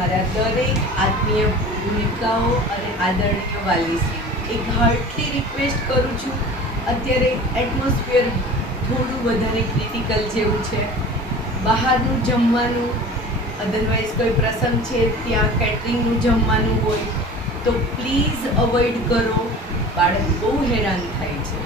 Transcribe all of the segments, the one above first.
મારા દરેક આત્મીય ભૂમિકાઓ અને આદરણીય વાલીશ્રી એક હાર્ટલી રિક્વેસ્ટ કરું છું. અત્યારે એટમોસ્ફિયર થોડું વધારે ક્રિટિકલ જેવું છે. બહારનું જમવાનું અધરવાઇઝ કોઈ પ્રસંગ છે ત્યાં કેટરિંગનું જમવાનું હોય તો પ્લીઝ અવોઇડ કરો. બાળક બહુ હેરાન થાય છે.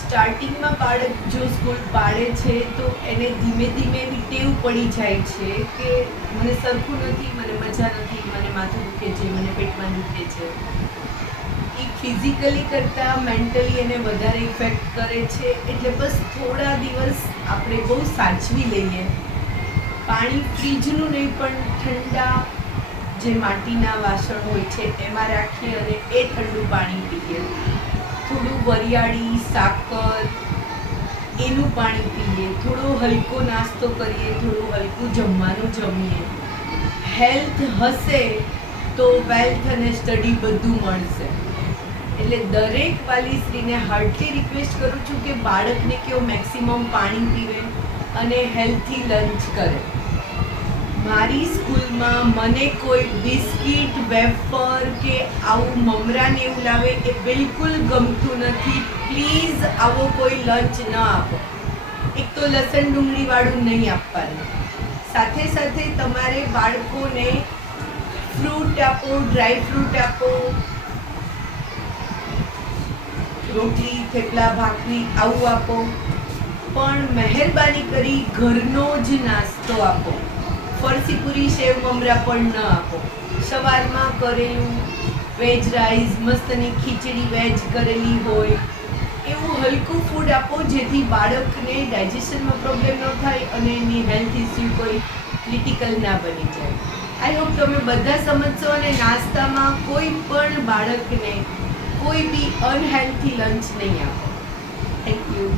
સ્ટાર્ટિંગમાં બાળક જો સ્કૂલ પાડે છે તો એને ધીમે ધીમે એવી ટેવ પડી જાય છે કે મને સરખું નથી, મને મજા નથી, મને માથું દુખે છે, મને પેટમાં દુખે છે. એ ફિઝિકલી કરતાં મેન્ટલી એને વધારે ઇફેક્ટ કરે છે. એટલે બસ થોડા દિવસ આપણે બહુ સાચવી લઈએ. પાણી ફ્રીજનું નહીં પણ ઠંડા જે માટીના વાસણ હોય છે એમાં રાખીએ અને એ ઠંડુ પાણી પીએ. થોડું વરિયાળી, સાકર એનું પાણી પીએ. થોડો હલકો નાસ્તો કરીએ, થોડું હલકું જમવાનું જમીએ. હેલ્થ હશે તો વેલ્થ અને સ્ટડી બધું મળશે. એટલે દરેક વાલીશ્રીને હાર્ટલી રિક્વેસ્ટ કરું છું કે બાળકને કેવો મેક્સિમમ પાણી પીવે અને હેલ્થી લંચ કરે. મારી સ્કૂલમાં મને કોઈ બિસ્કિટ, વેફર કે આવું મમરાને એવું લાવે એ બિલકુલ ગમતું નથી. પ્લીઝ આવો કોઈ લંચ ન આપો. એક તો લસણ ડુંગળીવાળું નહીં આપવાનું. સાથે સાથે તમારે બાળકોને ફ્રૂટ આપો, ડ્રાય ફ્રૂટ આપો, રોટલી, થેપલા, ભાખરી આવું આપો. પણ મહેરબાની કરી ઘરનો જ નાસ્તો આપો. ફરસી પૂરી, સેવ મમરા પણ ન આપો. સવારમાં કરેલું વેજ રાઈસ, મસ્તની ખીચડી વેજ કરેલી હોય એવું હલકું ફૂડ આપો જેથી બાળકને ડાયજેશનમાં પ્રોબ્લેમ ન થાય અને એની હેલ્થ ઇસ્યુ કોઈ ક્રિટિકલ ના બની જાય. આઈ હોપ તમે બધા સમજશો અને નાસ્તામાં કોઈ પણ બાળકને કોઈ બી અનહેલ્થી લંચ નહીં આપો. Thank you.